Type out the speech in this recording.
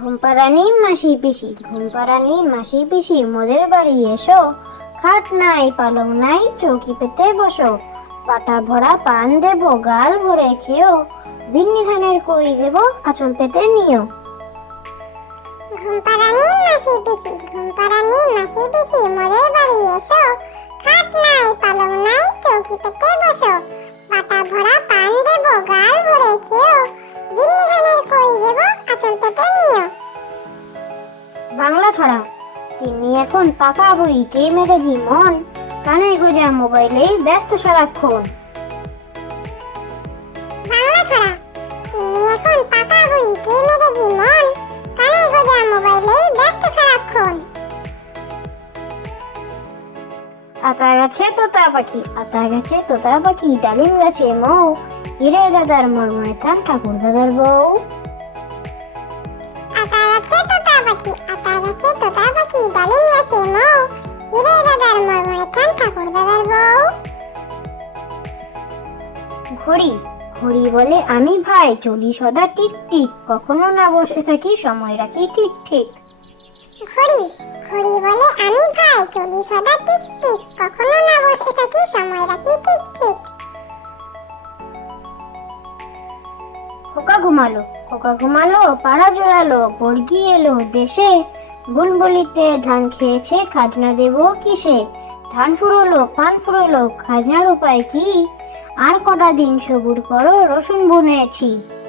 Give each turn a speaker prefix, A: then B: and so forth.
A: পাড়ানি মাসি পিসি। ঘুম পাড়ানি মাসি পিসি, মোদের বাড়ি এসো। খাট নাই, পালং নাই, চৌকি পেতে বসো। পাটা ভরা পান দেব, গাল ভরে খেও। বিন্নি ধানের কই দেব, আঁচল পেতে নিও।
B: ঘুম পাড়ানি মাসি পিসি ঘুম পাড়ানি মাসি পিসি, মোদের বাড়ি এসো। খাট নাই, পালং নাই, চৌকি পেতে বসো। পাটা ভরা
A: বাংলা ছড়া। তিনি এখন পাকা বুড়ি কে মেরেজি মন কানে গোজা মোবাইলেই ব্যস্ত সারাক্ষণ।
B: বাংলা ছড়া। তিনি এখন পাকা বুড়ি কে মেরেজি মন কানে গোজা মোবাইলেই ব্যস্ত সারাক্ষণ।
A: আতা গাছে তোতা পাখি আতা গাছে তোতা পাখি ডালিম গাছে মৌ। হিরে দাদার মরমরে থান ঠাকুর দাদার বউ।
B: তোতা পাখি ডালিম গাছে মৌ। হিরে দাদার মরমরে খান ঠাকুর দাদার বউ।
A: ঘড়ি ঘড়ি বলে আমি ভাই চলি সদা টিক টিক কখনো না বসে থাকি সময় রাখি ঠিক ঠিক।
B: ঘড়ি ঘড়ি বলে আমি ভাই চলি সদা টিক টিক কখনো না বসে থাকি সময় রাখি ঠিক ঠিক।
A: খোকা ঘুমালো খোকা ঘুমালো পাড়া জোড়ালো বর্গি এলো দেশে। বুলবুলিতে ধান খেয়েছে, খাজনা দেব কিসে? ধান ফুরলো, পান ফুরলো, খাজনার উপায় কি? আর কটা দিন সবুর করো, রসুন বুনেছি।